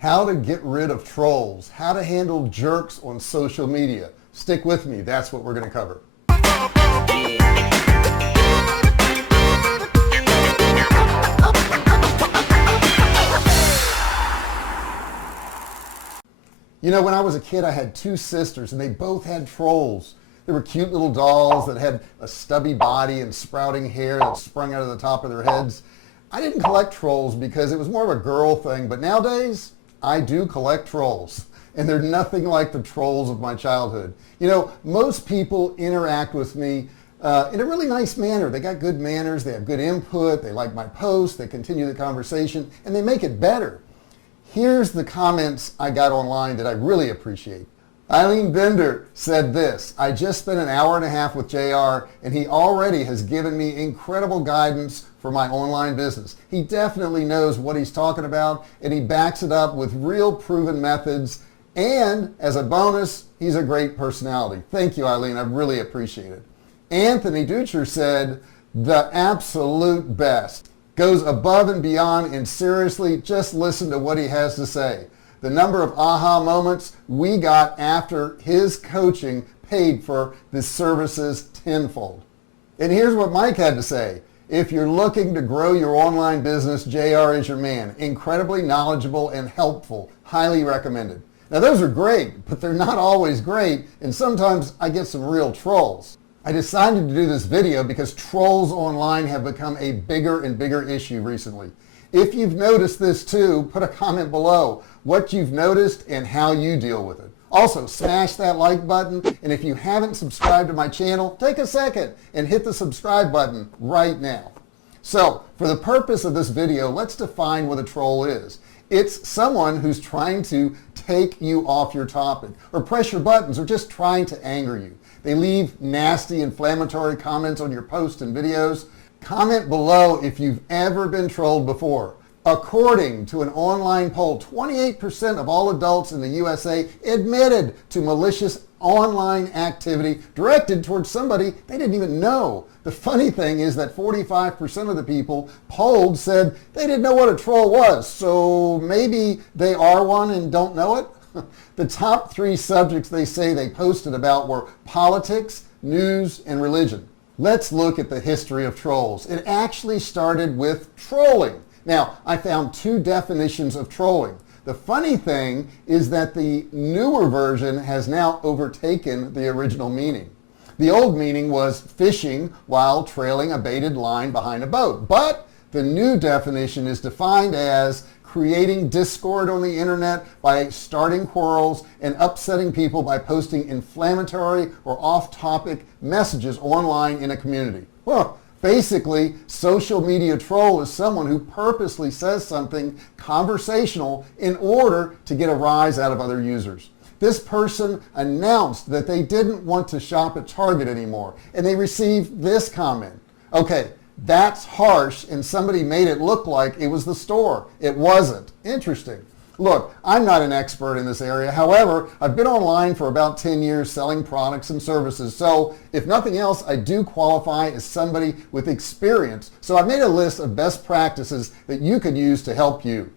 How to get rid of trolls, how to handle jerks on social media. Stick with me, that's what we're going to cover. You know, when I was a kid, I had two sisters, and they both had trolls. They were cute little dolls that had a stubby body and sprouting hair that sprung out of the top of their heads. I didn't collect trolls because it was more of a girl thing, but nowadays, I do collect trolls, and they're nothing like the trolls of my childhood. You know, most people interact with me in a really nice manner. They got good manners, they have good input, they like my posts, they continue the conversation, and they make it better. Here's the comments I got online that I really appreciate. Eileen Bender said this: I just spent an hour and a half with JR, and he already has given me incredible guidance for my online business. He definitely knows what he's talking about, and he backs it up with real proven methods. And as a bonus, he's a great personality. Thank you, Eileen. I really appreciate it. Anthony Ducher said, the absolute best. Goes above and beyond, and seriously, just listen to what he has to say. The number of aha moments we got after his coaching paid for the services tenfold. And here's what Mike had to say. If you're looking to grow your online business, JR is your man. Incredibly knowledgeable and helpful. Highly recommended. Now those are great, but they're not always great, and sometimes I get some real trolls. I decided to do this video because trolls online have become a bigger and bigger issue recently. If you've noticed this too, put a comment below what you've noticed and how you deal with it. Also, smash that like button, and if you haven't subscribed to my channel, take a second and hit the subscribe button right now. So, for the purpose of this video, let's define what a troll is. It's someone who's trying to take you off your topic, or press your buttons, or just trying to anger you. They leave nasty, inflammatory comments on your posts and videos. Comment below if you've ever been trolled before. According to an online poll, 28% of all adults in the USA admitted to malicious online activity directed towards somebody they didn't even know. The funny thing is that 45% of the people polled said they didn't know what a troll was, so maybe they are one and don't know it. The top 3 subjects they say they posted about were politics, news, and religion. Let's look at the history of trolls. It actually started with trolling. Now, I found 2 definitions of trolling. The funny thing is that the newer version has now overtaken the original meaning. The old meaning was fishing while trailing a baited line behind a boat. But the new definition is defined as creating discord on the internet by starting quarrels and upsetting people by posting inflammatory or off-topic messages online in a community. Well, basically, social media troll is someone who purposely says something conversational in order to get a rise out of other users. This person announced that they didn't want to shop at Target anymore, and they received this comment. Okay, that's harsh, and somebody made it look like it was the store. It wasn't. Interesting. Look, I'm not an expert in this area. However, I've been online for about 10 years selling products and services. So if nothing else, I do qualify as somebody with experience. So I've made a list of best practices that you could use to help you.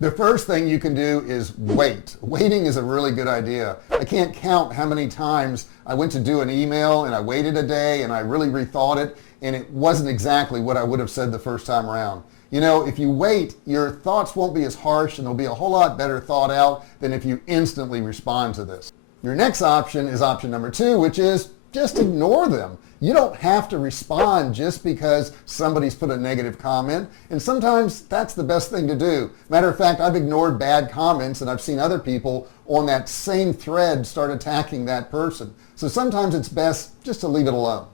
The first thing you can do is wait. Waiting is a really good idea. I can't count how many times I went to do an email and I waited a day and I really rethought it, and it wasn't exactly what I would have said the first time around. You know, if you wait, your thoughts won't be as harsh and they'll be a whole lot better thought out than if you instantly respond to this. Your next option is option number 2, which is just ignore them. You don't have to respond just because somebody's put a negative comment, and sometimes that's the best thing to do. Matter of fact, I've ignored bad comments and I've seen other people on that same thread start attacking that person. So sometimes it's best just to leave it alone.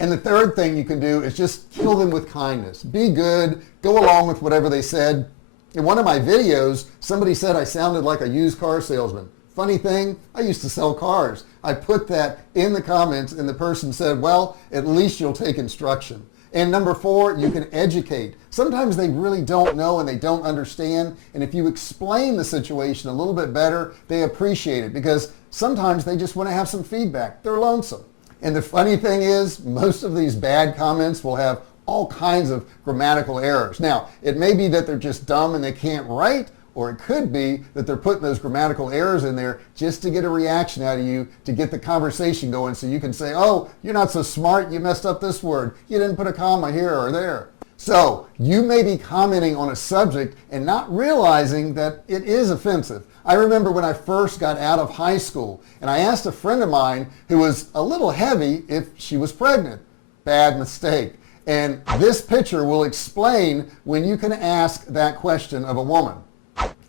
And the third thing you can do is just kill them with kindness. Be good, go along with whatever they said. In one of my videos, somebody said I sounded like a used car salesman. Funny thing, I used to sell cars. I put that in the comments and the person said, well, at least you'll take instruction. And number 4, you can educate. Sometimes they really don't know and they don't understand. And if you explain the situation a little bit better, they appreciate it because sometimes they just want to have some feedback. They're lonesome. And the funny thing is, most of these bad comments will have all kinds of grammatical errors. Now, it may be that they're just dumb and they can't write, or it could be that they're putting those grammatical errors in there just to get a reaction out of you, to get the conversation going, so you can say, oh, you're not so smart, you messed up this word, you didn't put a comma here or there. So you may be commenting on a subject and not realizing that it is offensive. I remember when I first got out of high school, and I asked a friend of mine who was a little heavy if she was pregnant. Bad mistake. And this picture will explain when you can ask that question of a woman.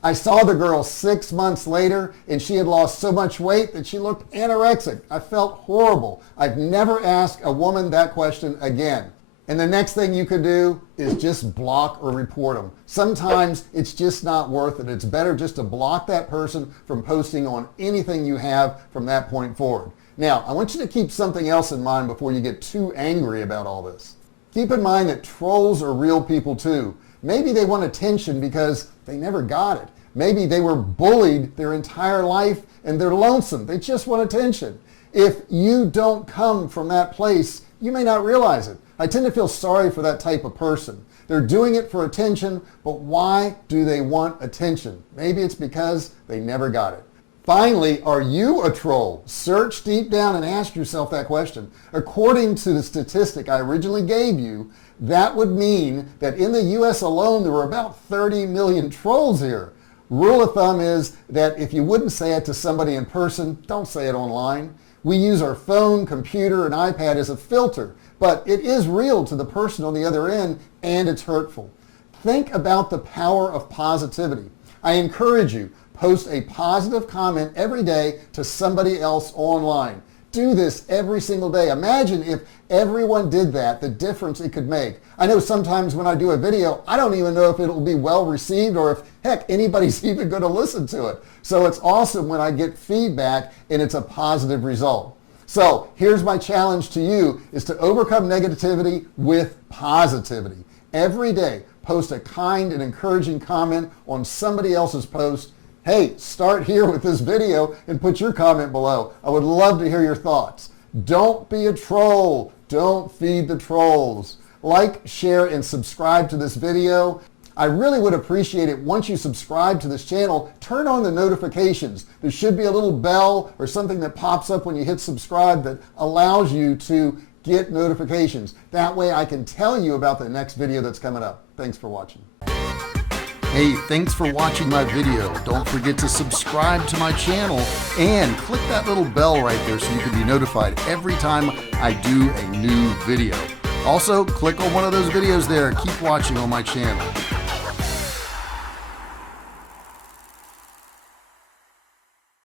I saw the girl 6 months later, and she had lost so much weight that she looked anorexic. I felt horrible. I've never asked a woman that question again. And the next thing you could do is just block or report them. Sometimes it's just not worth it. It's better just to block that person from posting on anything you have from that point forward. Now, I want you to keep something else in mind before you get too angry about all this. Keep in mind that trolls are real people too. Maybe they want attention because they never got it. Maybe they were bullied their entire life and they're lonesome. They just want attention. If you don't come from that place, you may not realize it. I tend to feel sorry for that type of person. They're doing it for attention, but why do they want attention? Maybe it's because they never got it. Finally, are you a troll? Search deep down and ask yourself that question. According to the statistic I originally gave you, that would mean that in the US alone, there were about 30 million trolls here. Rule of thumb is that if you wouldn't say it to somebody in person, don't say it online. We use our phone, computer, and iPad as a filter, but it is real to the person on the other end, and it's hurtful. Think about the power of positivity. I encourage you, post a positive comment every day to somebody else online. Do this every single day. Imagine if everyone did that, the difference it could make. I know sometimes when I do a video, I don't even know if it'll be well received or if, heck, anybody's even going to listen to it. So it's awesome when I get feedback and it's a positive result. So here's my challenge to you, is to overcome negativity with positivity. Every day, post a kind and encouraging comment on somebody else's post. Hey, start here with this video and put your comment below. I would love to hear your thoughts. Don't be a troll. Don't feed the trolls. Like, share, and subscribe to this video. I really would appreciate it once you subscribe to this channel, turn on the notifications. There should be a little bell or something that pops up when you hit subscribe that allows you to get notifications. That way I can tell you about the next video that's coming up. Thanks for watching. Hey, thanks for watching my video. Don't forget to subscribe to my channel and click that little bell right there so you can be notified every time I do a new video. Also, click on one of those videos there. Keep watching on my channel.